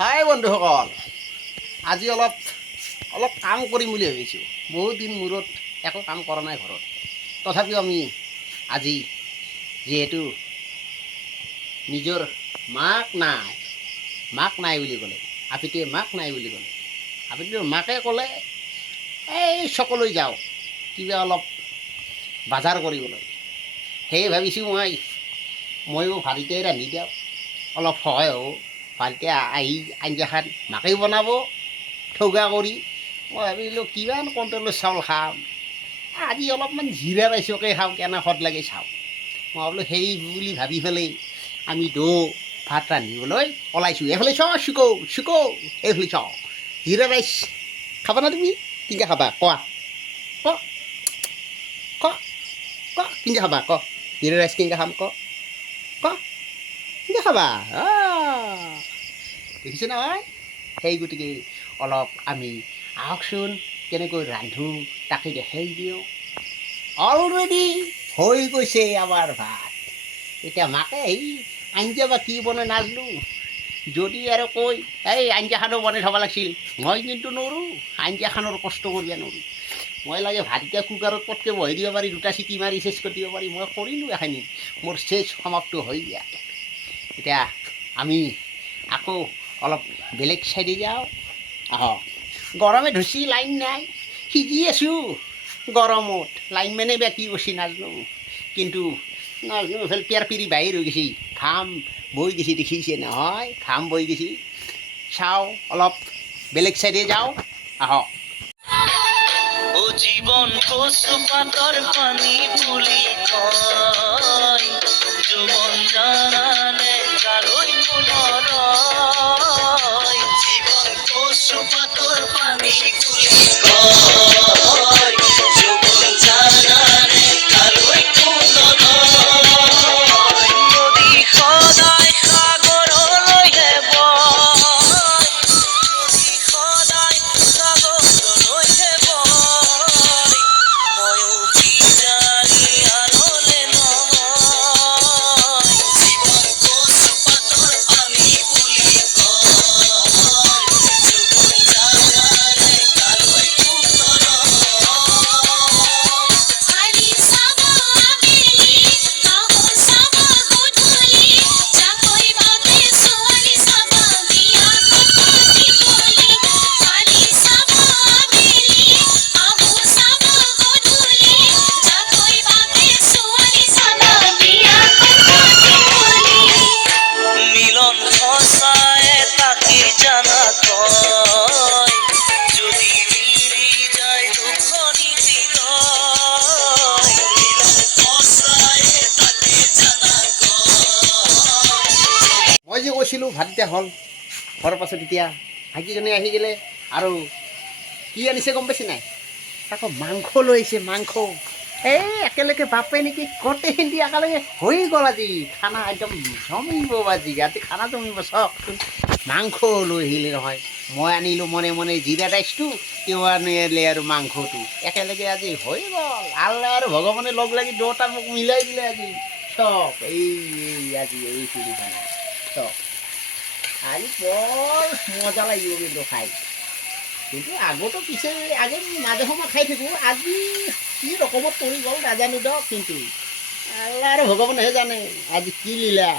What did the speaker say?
হাই বন্ধুসকল, আজি অলপ অলপ কাম কৰিম বুলি ভাবিছোঁ। বহুত দিন মূৰত একো কাম কৰা নাই ঘৰত। তথাপিও আমি আজি যিহেতু নিজৰ মাক নাই বুলি ক'লে, আপিটোৱে মাক নাই বুলি ক'লে, আপিটোৰ মাকে ক'লে এই চকলৈ যাওঁ কিবা অলপ বজাৰ কৰিবলৈ। সেয়ে ভাবিছোঁ ময়ো ভাৰীতে ৰান্ধি দিওঁ, অলপ সহায় হ'ব। ভালকৈ আহি আঞ্জাখন মাকেই বনাব ঠগা কৰি। মই ভাবিলোঁ কিমান কণ্ট্ৰলৰ চাউল খাম, আজি অলপমান জিৰা ৰাইচকে খাওঁ, কেনে সোৱাদ লাগে চাওঁ। মই বোলো সেই বুলি ভাবি পেলাই আমি ভাত ৰান্ধিবলৈ ওলাইছোঁ। এইফালে চুকৌ এইফালে জিৰা ৰাইচ খাবা না তুমি? কেনেকৈ খাবা কোৱা? ক ক ক কেনেকৈ খাবা ক? জিৰা ৰাইচ কেনেকৈ খাম ক? কেনেকৈ খাবা? দেখিছে নহয়? সেই গতিকে অলপ আমি আহকচোন কেনেকৈ ৰান্ধোঁ তাকে দেখাই দিওঁ। অলৰেডি হৈ গৈছে আমাৰ ভাত। এতিয়া মাকে আঞ্জা বা কি বনাই নাজানো, যদি আৰু কৈ এই আঞ্জাখনো বনাই থ'ব লাগিছিল, মই কিন্তু নোৱাৰোঁ। আঞ্জাখনৰ কষ্ট কৰিব নোৱাৰোঁ। মই লাগে ভাতকেইটা কুকাৰত পটকৈ বহাই দিব পাৰি, দুটা চিটি মাৰি চেচ কৰি দিব পাৰি। মই কৰিলোঁ এখিনি, মোৰ চেচ সমাপ্ত হৈ গ'ল। এতিয়া আমি আকৌ অলপ বেলেগ চাইডে যাওঁ। আহক, গৰমে ধৰিছি, লাইন নাই, সিজি আছোঁ গৰমত। লাইনমেনে বা কি কৰিছে নাজানো, কিন্তু নাজানো এইফালে পিৰি বাহিৰ হৈ গৈছে, ঘাম বৈ গৈছে। দেখিছে নহয়, ঘাম বৈ গৈছে। চাওঁ অলপ বেলেগ চাইডে যাওঁ, আহক। জীবন কচু পাতৰ পানী বুলি কয়, জীৱন জানানে কালৈ মনৰয়। জীৱন কচু পাতৰ পানী বুলি কয়, জীৱন জানানে কালৈ মনৰয়। নদী সদায় সাগৰলৈহে বয়, নদী সদায় সাগৰলৈহে বয়। ময়ো বিজাৰি আনলে নহয়, জীৱন কচু পাতৰ পানী বুলি কয়, জীৱন জানানে কালৈ মনৰয়। খালি চাব আবেলি, কাহো চাব গধূলি, জাকৈ বাবে ছোৱালী চাব বিয়া কাকতি তুলি। খালি চাব আবেলি, কাহো চাব গধূলি, জাকৈ বাবে ছোৱালী চাব বিয়া কাকতি তুলি। মিলন সঁচাই তাকে জানা কয়, যদি মিলি যায় দুখনি হৃদয়। মিলন সঁচাই তাকে জানা কয়। মই যে কৈছিলোঁ ভাতকেইটা হ'ল, হোৱাৰ পাছত এতিয়া ভাইটিজনী আহি গ'লে আৰু কি আনিছে গম পাইছে নাই? আকৌ মাংস লৈ আহিছে, মাংস। এই একেলগে বাপে নেকি গোটেইখিনি একেলগে হৈ গ'ল। আজি খানা একদম জমিব, আজি খানা জমিব। চাওকচোন, মাংস লৈ আহিলে নহয়। মই আনিলোঁ মনে মনে জিৰা ৰাইচটো, তেওঁ আনিলে আৰু মাংসটো। একেলগে আজি হৈ গ'ল। আল্লাই আৰু ভগৱানে লগ লাগি দুয়োটা মোক মিলাই দিলে আজি। চব আজি এইখিনি খানা চব আজি বৰ মজা লাগিব কিন্তু খাই। কিন্তু আগতো পিছে মাজে সময়ে খাই থাকোঁ। আজি কি ৰকমত পৰি গ'ল নাজানো দিয়ক, কিন্তু আল্লাই আৰু ভগৱানেহে জানে আজি কি লীলা।